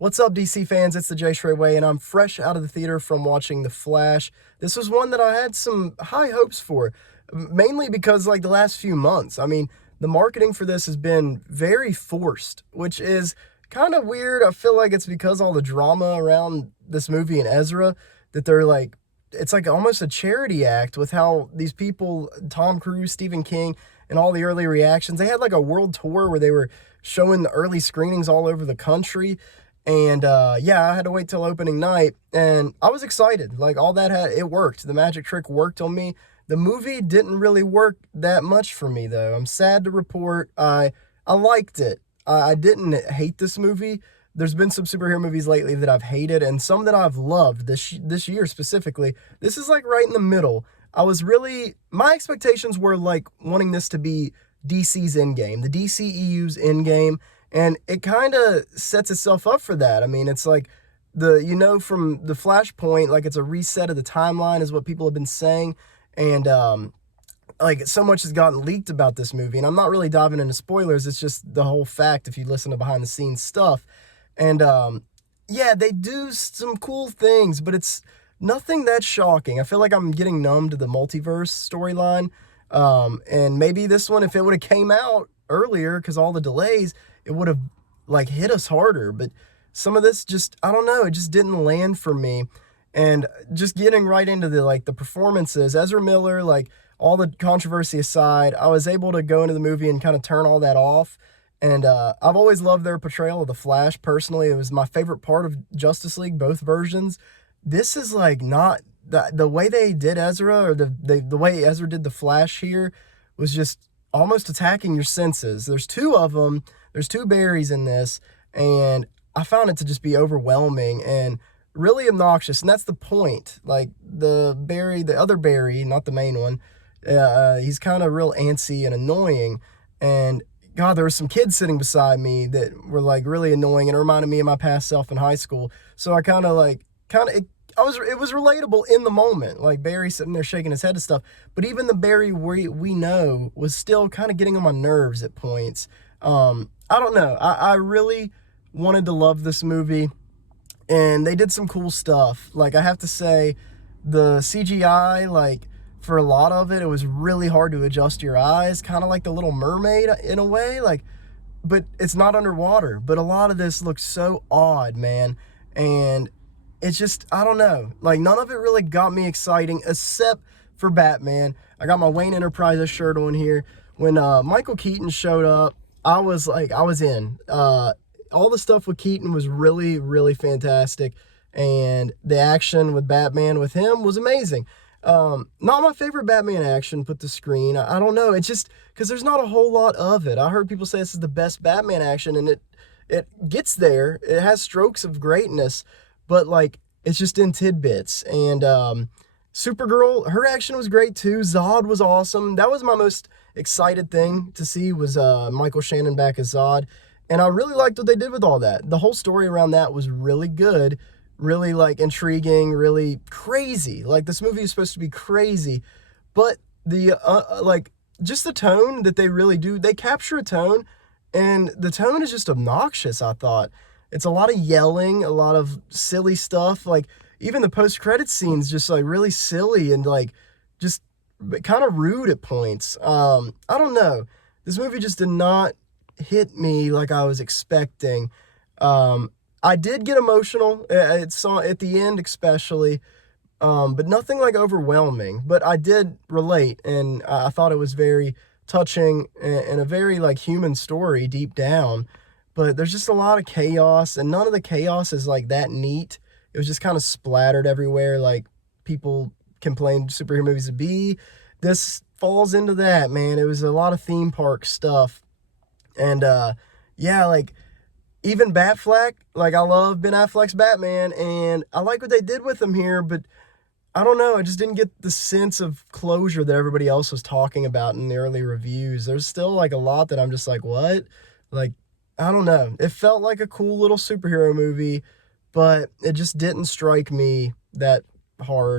What's up, DC fans? It's the Jay Shrey Way, and I'm fresh out of the theater from watching The Flash. This was one that I had some high hopes for, mainly because, like, the last few months, the marketing for this has been very forced, which is kind of weird. I feel like it's because all the drama around this movie and Ezra that they're like, it's like almost a charity act with how these people, Tom Cruise, Stephen King, and all the early reactions. They had like a world tour where they were showing the early screenings all over the country. And yeah, I had to wait till opening night, and I was excited. Like, all that it worked. The magic trick worked on me. The movie didn't really work that much for me, though. I'm sad to report I liked it. I didn't hate this movie. There's been some superhero movies lately that I've hated, and some that I've loved this year specifically. This is like right in the middle. My expectations were like wanting this to be DC's Endgame, the DCEU's Endgame, and it kind of sets itself up for that. I mean, it's like from the Flashpoint, like it's a reset of the timeline, is what people have been saying, and like so much has gotten leaked about this movie, and I'm not really diving into spoilers. It's just the whole fact if you listen to behind the scenes stuff, and yeah, they do some cool things, but it's nothing that shocking. I feel like I'm getting numb to the multiverse storyline, and maybe this one, if it would have came out earlier, because all the delays, it would have like hit us harder. But some of this just, I don't know, it just didn't land for me. And just getting right into the performances, Ezra Miller, like all the controversy aside, I was able to go into the movie and kind of turn all that off. And I've always loved their portrayal of the Flash. Personally, it was my favorite part of Justice League, both versions. This is like not the way they did Ezra, or the way Ezra did the Flash here, was just almost attacking your senses. There's two of them. There's two Barrys in this, and I found it to just be overwhelming and really obnoxious. And that's the point. Like the other Barry, not the main one, he's kind of real antsy and annoying. And God, there were some kids sitting beside me that were like really annoying, and it reminded me of my past self in high school. So I it was relatable in the moment, like Barry sitting there shaking his head and stuff. But even the Barry we know was still kind of getting on my nerves at points. I don't know. I really wanted to love this movie, and they did some cool stuff. Like, I have to say, the CGI, like, for a lot of it, it was really hard to adjust your eyes, kind of like The Little Mermaid in a way, like, but it's not underwater. But a lot of this looks so odd, man, and it's just, I don't know, like, none of it really got me exciting, except for Batman. I got my Wayne Enterprises shirt on here. When Michael Keaton showed up, I was in. All the stuff with Keaton was really, really fantastic, and the action with Batman with him was amazing. Not my favorite Batman action put to screen. I don't know. It's just because there's not a whole lot of it. I heard people say this is the best Batman action, and it gets there. It has strokes of greatness, but like it's just in tidbits. And Supergirl, her action was great too. Zod was awesome. That was my most excited thing to see, was Michael Shannon back as Zod. And I really liked what they did with all that. The whole story around that was really good, really like intriguing, really crazy. Like, this movie is supposed to be crazy, but the like just the tone that they really do, they capture a tone, and the tone is just obnoxious. I thought it's a lot of yelling, a lot of silly stuff. Like, even the post-credit scenes just like really silly and like just kind of rude at points. I don't know. This movie just did not hit me like I was expecting. I did get emotional at the end, especially, but nothing like overwhelming. But I did relate, and I thought it was very touching and a very like human story deep down. But there's just a lot of chaos, and none of the chaos is like that neat. It was just kind of splattered everywhere, like people complain superhero movies to be. This falls into that, man. It was a lot of theme park stuff. And yeah, like even Batfleck, like I love Ben Affleck's Batman, and I like what they did with him here, but I don't know, I just didn't get the sense of closure that everybody else was talking about in the early reviews. There's still like a lot that I'm just like, what? Like, I don't know. It felt like a cool little superhero movie, but it just didn't strike me that hard.